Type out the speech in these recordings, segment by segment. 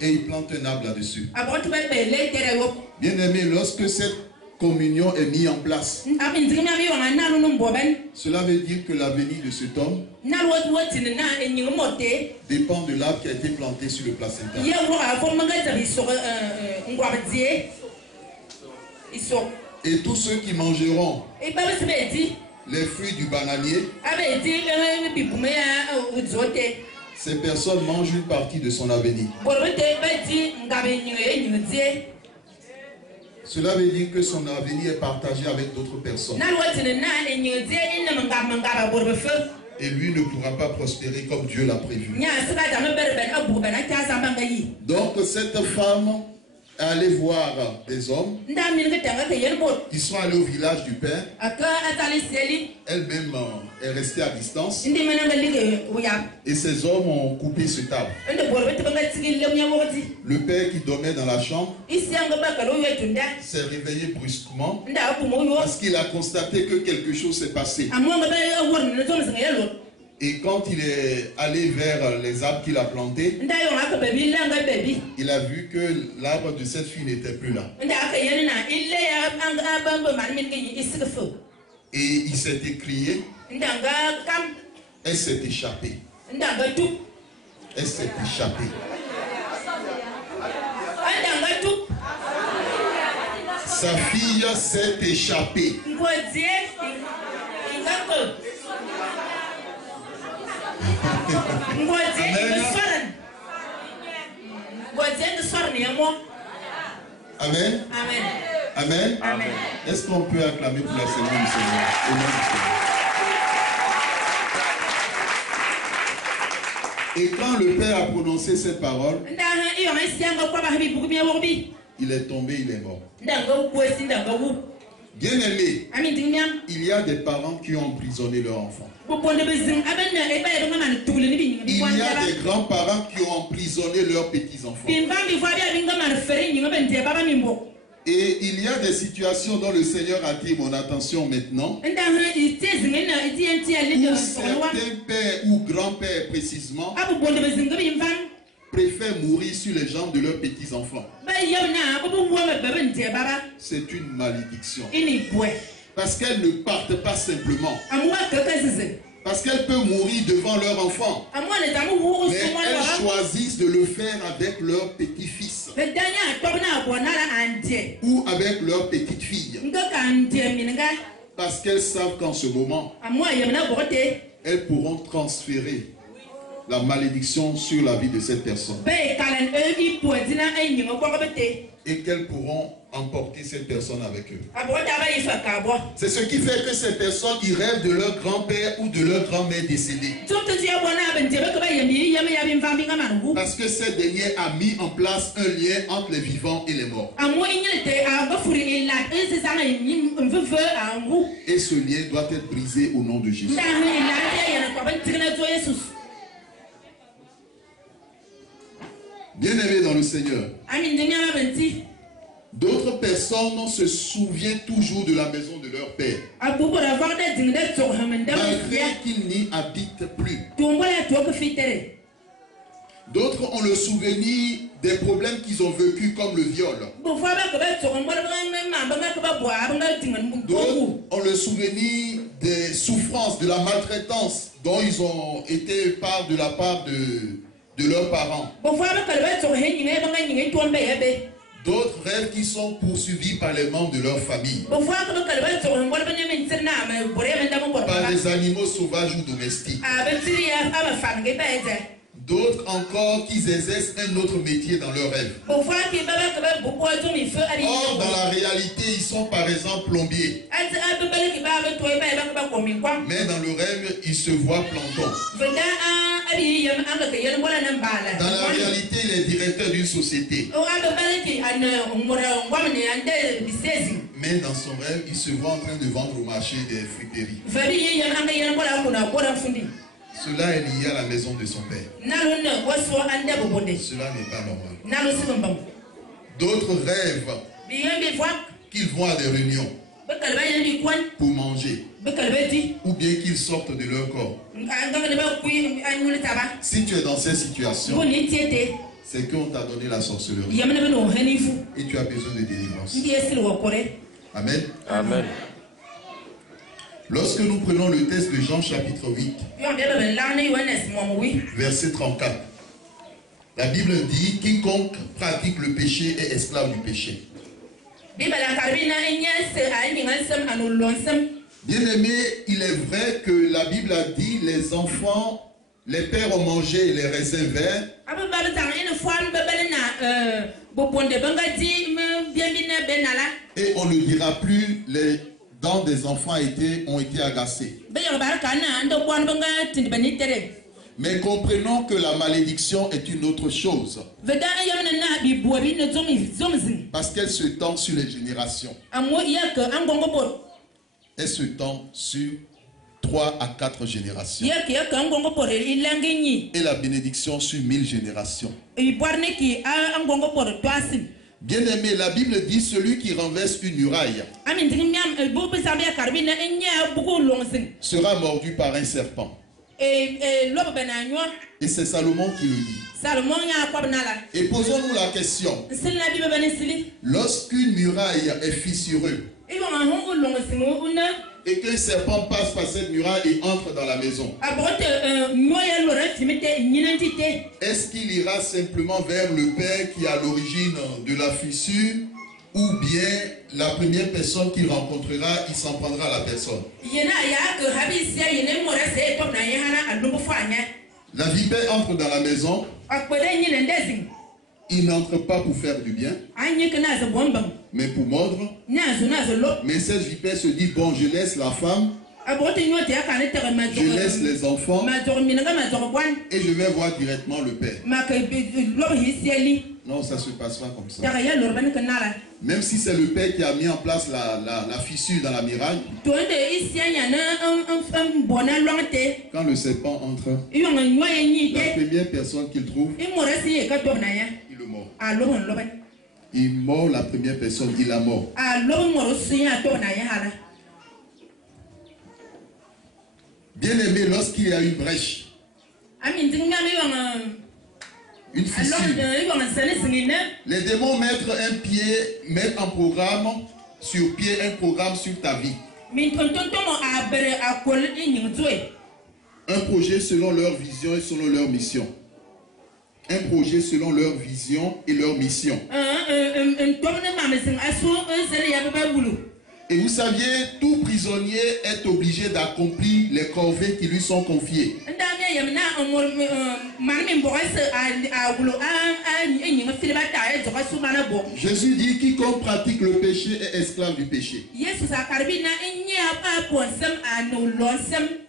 Et il plante un arbre là-dessus. Bien aimé, lorsque cette communion est mise en place, cela veut dire que l'avenir de cet homme dépend de l'arbre qui a été planté sur le placenta. Et tous ceux qui mangeront les fruits du bananier, ces personnes mangent une partie de son avenir. Cela veut dire que son avenir est partagé avec d'autres personnes. Et lui ne pourra pas prospérer comme Dieu l'a prévu. Donc cette femme est allée voir des hommes. Ils sont allés au village du père. Elle-même est restée à distance. Et ces hommes ont coupé ce arbre. Le père qui dormait dans la chambre s'est réveillé brusquement parce qu'il a constaté que quelque chose s'est passé. Et quand il est allé vers les arbres qu'il a plantés, il a vu que l'arbre de cette fille n'était plus là. Et il s'est écrié. Elle s'est échappée. Elle s'est échappée. Sa fille s'est échappée. Amen. Amen. Amen. Est-ce qu'on peut acclamer pour la Seigneur du Seigneur? Au nom du Seigneur. Et quand le père a prononcé ces paroles, il est tombé, il est mort. Bien aimé, il y a des parents qui ont emprisonné leur enfant. Il y a des grands-parents qui ont emprisonné leurs petits-enfants. Et il y a des situations dont le Seigneur attire mon attention maintenant. Où certains pères ou grands-pères précisément préfèrent mourir sur les jambes de leurs petits-enfants. C'est une malédiction. Parce qu'elles ne partent pas simplement. Parce qu'elles peuvent mourir devant leur enfant. Mais elles choisissent de le faire avec leur petit-fils. Ou avec leur petite-fille. Parce qu'elles savent qu'en ce moment, elles pourront transférer la malédiction sur la vie de cette personne. Et qu'elles pourront emporter cette personne avec eux. C'est ce qui fait que ces personnes, ils rêvent de leur grand-père ou de leur grand-mère décédée. Parce que ce dernier a mis en place un lien entre les vivants et les morts. Et ce lien doit être brisé au nom de Jésus. Bien-aimés dans le Seigneur, d'autres personnes se souviennent toujours de la maison de leur père, malgré qu'ils n'y habitent plus. D'autres ont le souvenir des problèmes qu'ils ont vécus, comme le viol. D'autres ont le souvenir des souffrances, de la maltraitance dont ils ont été part de la part de leurs parents. D'autres rêvent qui sont poursuivis par les membres de leur famille, par des animaux sauvages ou domestiques. D'autres encore qui exercent un autre métier dans leur rêve. Or, dans la réalité, ils sont par exemple plombiers. Mais dans le rêve, ils se voient plantons. Dans la réalité, il est directeur d'une société. Mais dans son rêve, il se voit en train de vendre au marché des fruiteries. Cela est lié à la maison de son père. Cela n'est pas normal. D'autres rêvent qu'ils vont à des réunions pour manger. ou bien qu'ils sortent de leur corps. Si tu es dans cette situation, c'est qu'on t'a donné la sorcellerie et tu as besoin de délivrance. Amen. Amen. Lorsque nous prenons le texte de Jean chapitre 8, verset 34, la Bible dit: quiconque pratique le péché est esclave du péché. Bien-aimé, il est vrai que la Bible a dit les enfants, les pères ont mangé les raisins verts. Et on ne dira plus les dents des enfants ont été agacées. Mais comprenons que la malédiction est une autre chose. Parce qu'elle se tend sur les générations. Elle se tend sur 3 à 4 générations. Et la bénédiction sur 1000 générations. Bien-aimé, la Bible dit celui qui renverse une muraille sera mordu par un serpent. Et c'est Salomon qui le dit. Et posons-nous la question. Lorsqu'une muraille est fissureuse et qu'un serpent passe par cette muraille et entre dans la maison, est-ce qu'il ira simplement vers le père qui est à l'origine de la fissure, ou bien la première personne qu'il rencontrera, il s'en prendra à la personne? La vipère entre dans la maison. Il n'entre pas pour faire du bien, mais pour mordre. Mais cette vipère se dit: bon, je laisse la femme, je laisse les enfants, et je vais voir directement le père. Non, ça ne se passe pas comme ça. Même si c'est le père qui a mis en place la fissure dans la muraille, quand le serpent entre, la première personne qu'il trouve, il le mord. Il mord la première personne, il la mord. Bien aimé, lorsqu'il y a une brèche, une fissure, les démons mettent en programme sur pied un programme sur ta vie. Un projet selon leur vision et selon leur mission. Un projet selon leur vision et leur mission. Et vous saviez, tout prisonnier est obligé d'accomplir les corvées qui lui sont confiées. Jésus dit: quiconque pratique le péché est esclave du péché.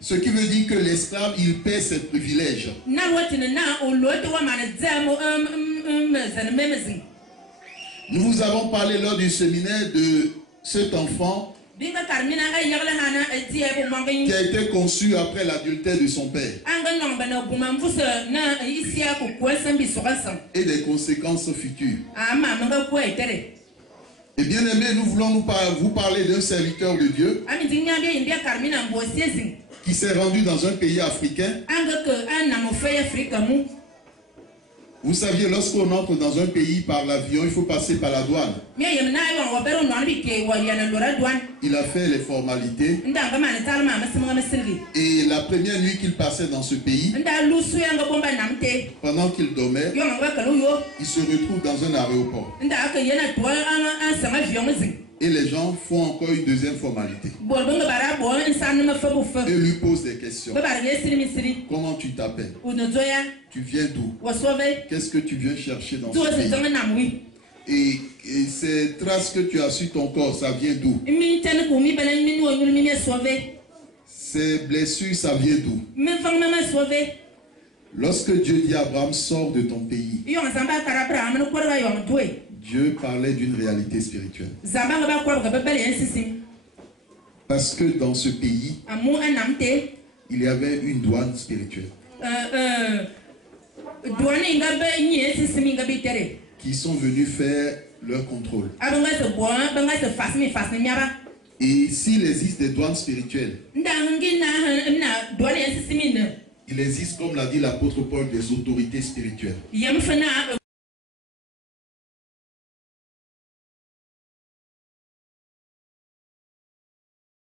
Ce qui veut dire que l'esclave, il perd ses privilèges. Nous vous avons parlé lors du séminaire de cet enfant qui a été conçu après l'adultère de son père et des conséquences futures. Et bien aimé, nous voulons vous parler d'un serviteur de Dieu qui s'est rendu dans un pays africain. Vous saviez, lorsqu'on entre dans un pays par l'avion, il faut passer par la douane. Il a fait les formalités. Et la première nuit qu'il passait dans ce pays, pendant qu'il dormait, il se retrouve dans un aéroport. Et les gens font encore une deuxième formalité. Et lui posent des questions. Comment tu t'appelles? Tu viens d'où? Qu'est-ce que tu viens chercher dans ce pays? Et ces traces que tu as sur ton corps, ça vient d'où? Ces blessures, ça vient d'où? Lorsque Dieu dit à Abraham: sors de ton pays, Dieu parlait d'une réalité spirituelle. Parce que dans ce pays, il y avait une douane spirituelle qui sont venus faire leur contrôle. Et s'il existe des douanes spirituelles, il existe, comme l'a dit l'apôtre Paul, des autorités spirituelles.